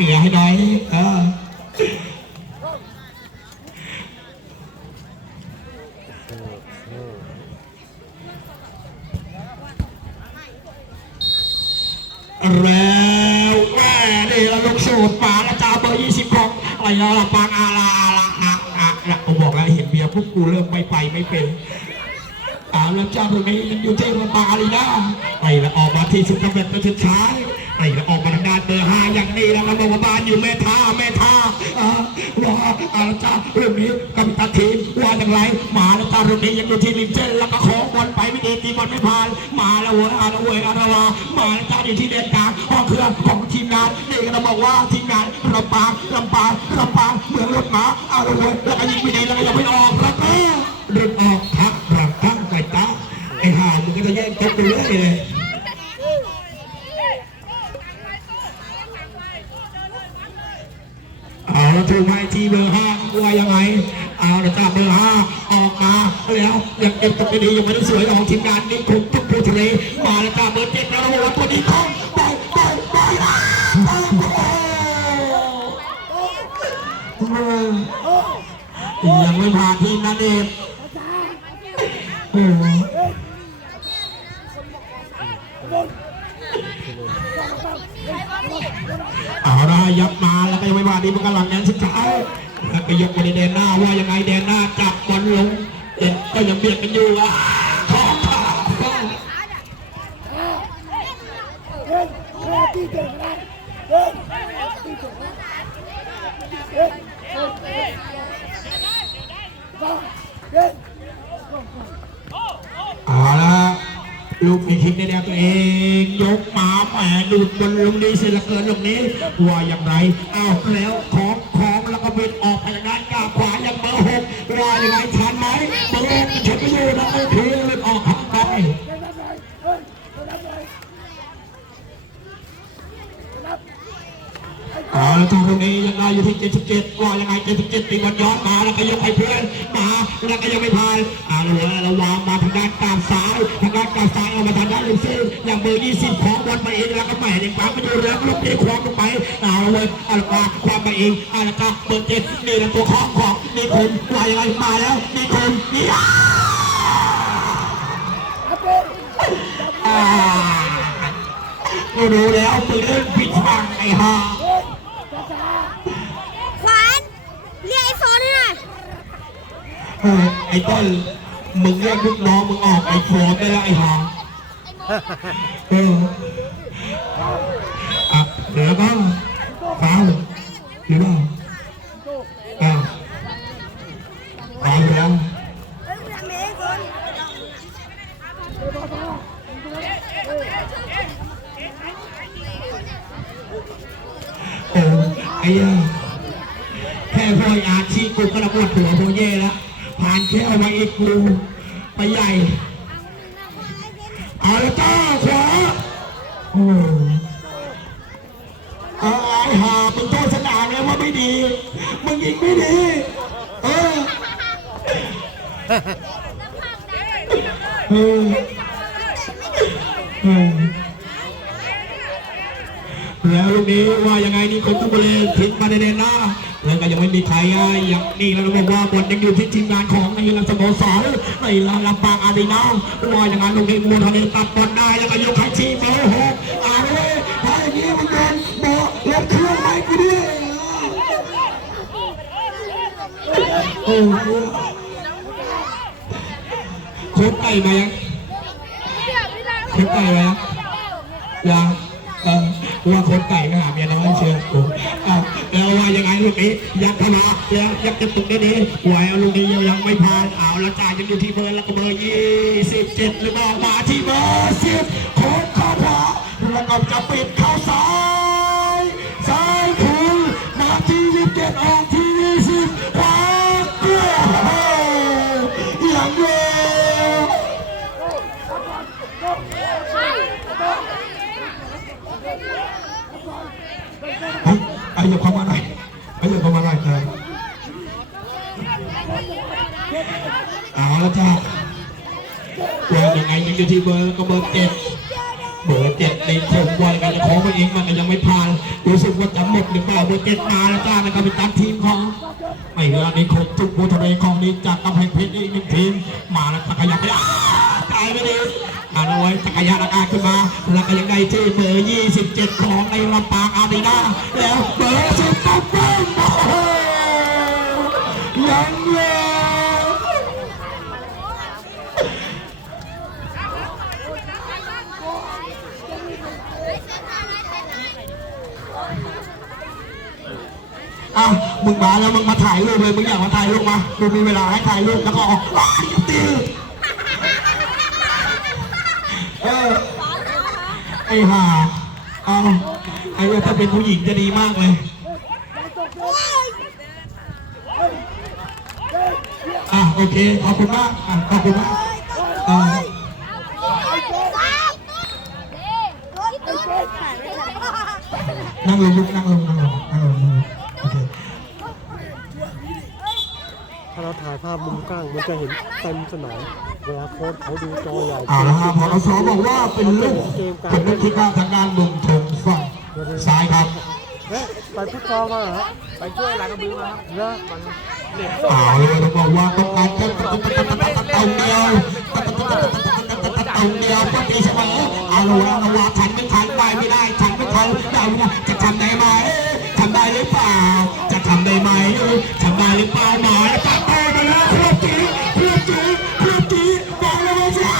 เหนือให้หน่อยแล้วแม่นี่เราลงสูตรป่าแล้วจ้าเบอร์20ของอะไรนะปางอาลาผมบอกแล้วเห็นเบียร์พวกกูเริ่มไม่ไปไม่เป็นแล้วเจ้าตรงนี้ยังอยู่ที่โรงพยาบาลอารีนาไปแล้วออกมาที่สุดสำเร็จเป็นสุดท้ายไปแล้วออกมาทางด้านเบอร์5อย่างนี้แล้วโรงพยาบาลอยู่แม่ท่าว่าเจ้าเรื่องนี้กับตัดทีมว่าอย่างไรมาแล้วเจ้าตรงนี้ยังอยู่ที่ริมเส้นแล้วก็โค้งบอลไปไม่ดีตีบอลไม่ผ่านมาแล้วเว้ยมาแล้วเจ้าอยู่ที่เด่นกลางห้องเครื่องของทีมงานนี่ก็ต้องบอกว่าทีมงานลำปางเหมือนรถม้าแล้วเว้ยแล้วก็ยิงไม่ดีแล้วก็ยังไม่ออกแล้วก็เดินออกทักไก่ตาไอ้ห่ามึงก็จะแย่งตบกูเรื่อยเลยแล้วถูกไหมที่เบอร์5ว่ายังไงแล้วจากเบอร์5ออกมาแล้วยังเก็บตัวดียังไม่ได้สวยของทีมงานนี่คุณทุกผู้ทะเลมาแล้วจากเบอร์7แล้วเราตัวนี้ของไปยังไม่ผ่านทีมนั่นเองได้ยับมาแล้วก็ยังไม่มาดีมันกำลังแน่นสุดท้ายแล้วก็ยกไปในแดนหน้าว่ายังไงแดนหน้าจับบอลลงก็ยังเบียดกันอยู่ของขาละลูกมีคิกในแนวตัวเองยกมาแหมดูดบนลงนี้เสียเหลือเกินลงนี้ว่าอย่างไรแล้วของแล้วก็บิดออกไปทางด้านกาขวายังเบอร์6ว่าอย่างไรทันไหมเบอร์6ฉันไม่อยู่นะโอเคเลยออกข้างไปแล้วตรงนี้ยังไงอยู่ที่77ว่ายังไง77ตีบอลย้อนมาแล้วก็ยกให้เพื่อนมาแล้วก็ยังไม่ผ่านเราวางมาทางด้านกลางซ้ายเอามาทางด้านลิซี่อย่างเบอร์20ของบอลมาเองแล้วก็แหม่เด็กปั๊มมาดูแล้วลูกเตะควงลงไปเลยความมาเองแล้วก็เบอร์7นี่แหละตัวของนี่คุณว่ายังไงมาแล้วนี่คุณนี่ก็รู้แล้วปืนผิดทางไอ้ห่าขวานเรียกไอ้โฟนให้หน่อยไอ้ต้นมึงเรียกลูกน้องมึงออกไอ้โฟนได้แล้วไอ้ห่าเดี๋ยวก็ฟาวหรือเปล่าฟาวแล้วไอ้แค่พอยอาชีกูก็ระบวดหัวโบเย่แล้วผ่านแค่เอาไว้อีกกูไปใหญ่แล้วจ้าขวาไอ้ห่าเป็นโทษสนามแล้วว่าไม่ดีมึงยิงไม่ดีแล้วลูกนี้ว่ายังไงนี่คนทุกคนเลยทิ้งมาในแดนหน้าแล้วก็ยังไม่มีใครอย่างนี้เราบอกว่าบอลยังอยู่ที่ทีมงานของในลำสโมสรในลำปางอารีนาว่าอย่างนั้นลูกนี้มวลทะเลตัดบอลได้แล้วก็ยกให้ทีมเบอร์6เลยถ้าอย่างนี้มันเป็นโบะเล็บเครื่องไปกูดิโค้ชไก่มายังโค้ชไก่มายังว่าคนไก่ก็หาเมียน้อยเชียวกูแล้วว่ายังไงลูกนี้ยักเข้ามาแล้วยักจะตุกได้ดีหวยลูกนี้ยังไม่ผ่านแล้วจ่ายยังอยู่ที่เบอร์แล้วก็เบอร์27หรือเปล่ามาที่เบอร์10โค้งเข้าขวาแล้วก็จะปิดเข้าซ้ายคุณมาที่27ออกที่20ขวาเกี่ยวอย่างเดียวอย่าเข้ามาหน่อยอย่าเข้ามาหน่อยแล้วจ้าว่ายังไงยังอยู่ที่เบอร์ก็เบอร์7 ในโคมบอยกันจะของตัวเองมันก็ยังไม่ผ่านรู้สึกว่าจะหมดหรือเปล่าเบอร์เจ็ดมาแล้วจ้านะครับเป็นตามทีมของไม่เหลือในโคมจุกบูทะเลของนี้จากกำแพงเพชรอีกหนึ่งทีมมาแล้วจักรยานไปได้ตายไม่ดีเอาไว้จักรยานอากาศขึ้นมาแล้วก็ยังได้ที่เบอร์27ของในลำปางอารีนาแล้วเบอร์10ต้องเป็นโอ้โหยังเล่มึงมาแล้วมึงมาถ่ายรูปเลยมึงอยากมาถ่ายรูปมากูมีเวลาให้ถ่ายรูปแล้วก็ออกตีไอ้ห่าไอ้ถ้าเป็นผู้หญิงจะดีมากเลยโอเคขอบคุณมากขอบคุณมากนั่งลงลุกนั่งลงโอเคถ้าเราถ่ายภาพมุมกว้างมันจะเห็นเต็มสนามเวลาโค้ชเขาดูจอใหญ่พอสบอกว่าเป็นลูกผมนึกคิดว่าทางด้านเมืองทงฝั่งซ้ายครับไปฟุตซอลมาเหรอไปช่วยหลานกระบือมาแล้วเลยต้องบอกว่าต้องการแค่ตรงเดียวก็ตีเสมอเอาละว่าฉันไม่ทันไปไม่ได้ฉันไม่ทันเราจะทำได้ไหมทำได้หรือเปล่าจะทำได้ไหมทำได้หรือเปล่าหน่อยตั้งใจไปแล้วเพื่อจีบอกเลยว่าจ้า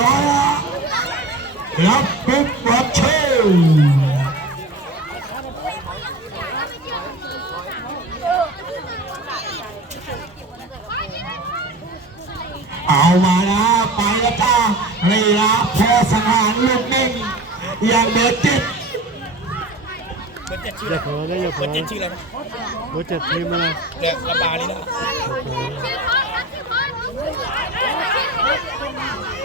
ร้อยแล้วปุ๊บรับเชื่อเอามาแล้วไปแล้วจ้านี่ละพอสนานลูกนิ่งอย่างเบอร์7อย่าเผลอนะอย่าเผลอเบอร์7ชื่ออะไรนะเบอร์7ทีมอะไรเด็กระบานี่นะ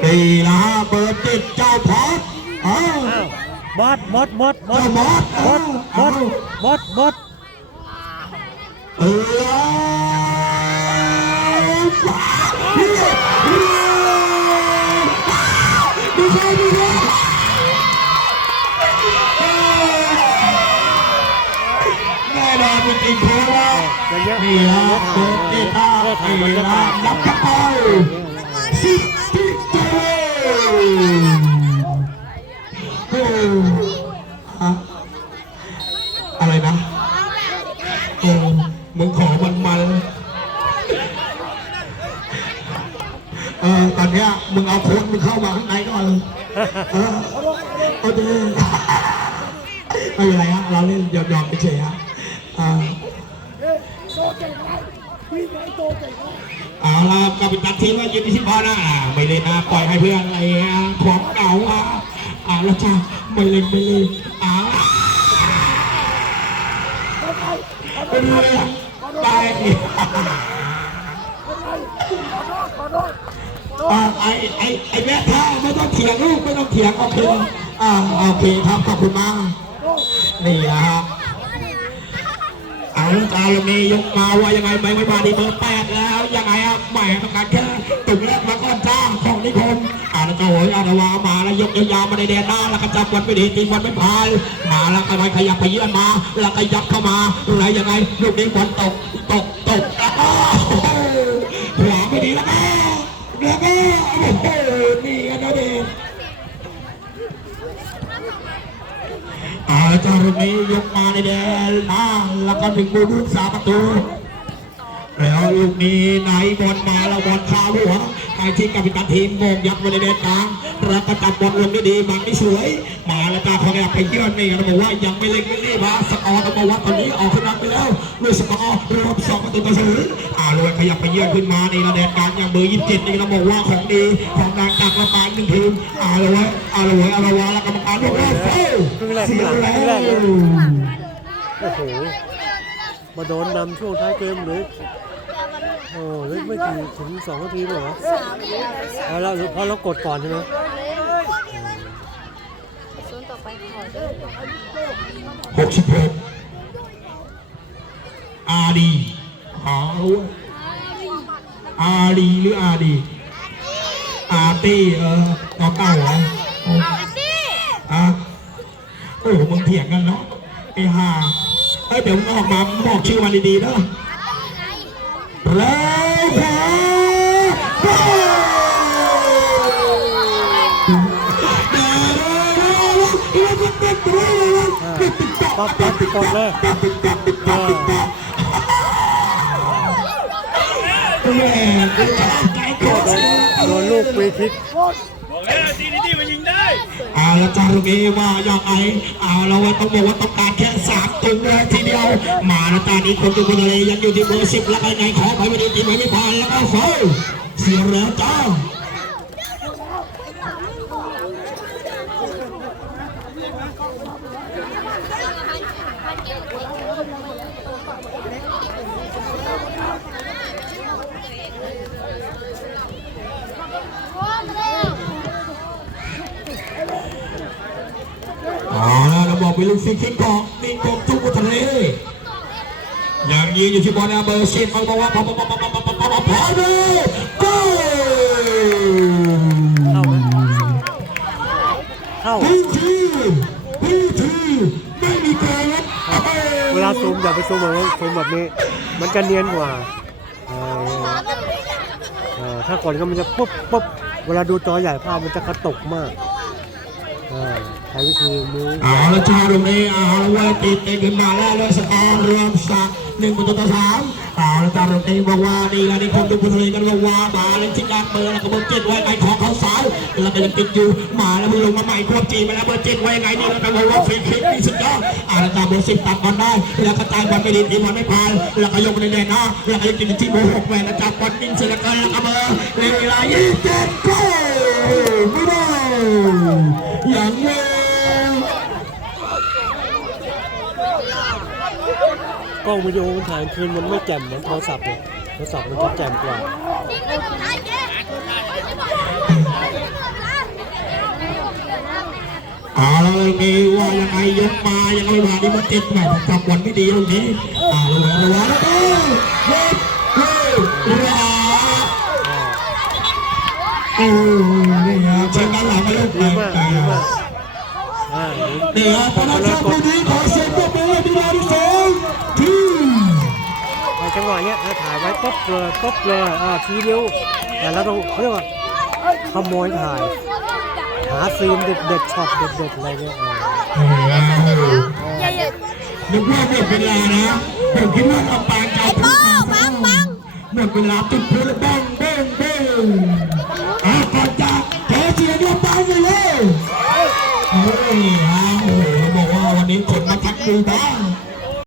นี่ละเบอร์7เจ้าพอดบอสเแน่นอนจริงๆเพราะว่านี่ละเบอร์7นี่ละนับกระเป๋าอะไรนะมึงขอมันตอนเนี้ยมึงเอาโค้ดมึงเข้ามาข้างในก่อนโอเคไม่เป็นไรฮะเราเล่นยอมไปเฉยฮะเอาละกัปตันทีมว่ายืนที่10 พอนะไม่เล่นนะปล่อยให้เพื่อนอะไรของเก่าแล้วจ้าไม่เล่นได้ไอ้แม่ท่าไม่ต้องเถียงลูกไม่ต้องเถียงโอเคโอเคครับขอบคุณมากนี่ฮะจาลงนี้ยกมาว่ายังไงไม่มาดีเบอร์8แล้วยังไงแหมต้องการแค่ตุ่มแรกมาก้อนจ้าของนิคมเจ้าโหยอาดาวามาแล้วยกยาวมาในแดนหน้าแล้วก็จับวันไม่ดีตีวันไม่พายมาแล้วก็ขยับไปเยื่อนมาแล้วก็ยับเข้ามาอะไรยังไงลูกนี้บอลตกหัวไม่ดีแล้วก็นี่กันนะเด็กจารุณียกมาในแดนหน้าแล้วก็ถึงบูรุษ3 ประตูแล้วลูกนี้ไหนบอลมาแล้วบอลคาหัวไปที่กัปตันทีมโมงยัดมาในแดนกลางแล้วก็จับบอลลงได้ดีบังได้สวยมาแล้วก็เขาไปเยื่อนนี่เราบอกว่ายังไม่เล่นไม่รีบสกอร์ต้องบอกว่าตอนนี้ออกขึ้นนำไปแล้วด้วยสกอร์รวม2 ประตูต่อ 0เลยขยับไปเยื่อนขึ้นมาในแดนกลางอย่างเบอร์27นี่เราบอกว่าของดีของนางจากลำปาง1 ทีมเลยแล้วกรรมการบอกว่าเสียแล้วโอ้โหมาโดนนำช่วงท้ายเกมเลยเล่นไม่ถึง2 นาทีหรอแล้วเพราะเรากดก่อนใช่ไหม66อาดีหรืออาดี ตี้ต่อเก้าเหรออ่ะโอ้มึงเถียงกันเนาะไอ้ห่าเดี๋ยวมึงออกมามึงบอกชื่อมันดีๆนะแล้วขวาปั๊บปั๊บกดเลย แม่ใจกด โดนลูกฟรีคิก บอกแล้วทีนี้มันยิงได้ เอาละจ้าลูกนี้ว่าอย่างไรเอาละว่าต้องบอกว่าต้องการแค่3ตัวเลยทีเดียวมาละจ้านี้คนทุกคนเลยยังอยู่ที่เบอร์10แล้วไงขอไปไม่ได้ทีไม่ผ่านแล้วก็โฟเสียแล้วจ้าเราบอกไปลูกฟรีคิกของมีกบทุกทะเลยังยืนอยู่ที่บอลเบอร์10เขาบอกว่าพอเลยก็เข้าไหมเข้า ทีไม่มีเกม เวลาซูมอย่าไปซูมแบบนั้นซูมแบบนี้มันจะเนียนกว่าถ้าก่อนก็มันจะปุ๊บเวลาดูจอใหญ่ภาพมันจะกระตุกมากใช้วิธีนี้เอาละจ้าตรงนี้เอาละว่าติดขึ้นมาแล้วเลยสกอร์รวมสัก1-3เอาละจ้าตรงนี้บอกว่านี่กันนี่คงดูผู้ทะเลกันว่ามาเล่นชิงการเบอร์แล้วก็เบอร์7ไว้ไงของเขาสาวแล้วก็ยังติดอยู่มาแล้วมึงลงมาใหม่ควบจีมาแล้วเบอร์7ไว้ไงนี่แล้วก็ว่าฟรีคิกนี่สุดยอดเอาละจ้าเบอร์10ตัดบอลได้แล้วก็จ่ายบอลไปดีทีบอลไม่พายแล้วก็ยกไปแน่นอนแล้วก็ยังติดที่เบอร์6แหวนแล้วจับบอลนิ่งเสร็จแล้วก็เบอร์เวลา27ก็ไม่ได้อย่างเงี้ยกล้องวิดีโอมันถ่ายคืนมันไม่แจ่มเหมือนโทรศัพท์เลยโทรศัพท์มันจะแจ่มกว่าแล้วมีว่ายังไงยกมายังไม่มานี่มันติดแหม่จับบอลไม่ดีตรงนี้ระวังแล้วนี่ฮะเช็คด้านหลังมาลูกเลยนี่ฮะพนักงานคนนี้ขอเซ็นตัวเป็นที่เราที่2ทีจังหวะนี้ถ่ายไว้ปุ๊บเลยทีเร็วแต่เราต้องเรียกว่าขโมยถ่ายหาซีนเด็ดช็อตเด็ดอะไรเนี่ยนึกว่าหมดเวลานะผมคิดว่าลำปางจะเอาพูดมาหมดเวลาติดพูดบ้างก่อนจากเทเชียร์ลำปางเลยโอ้โหบอกว่าวันนี้คนมาทักดูบ้าง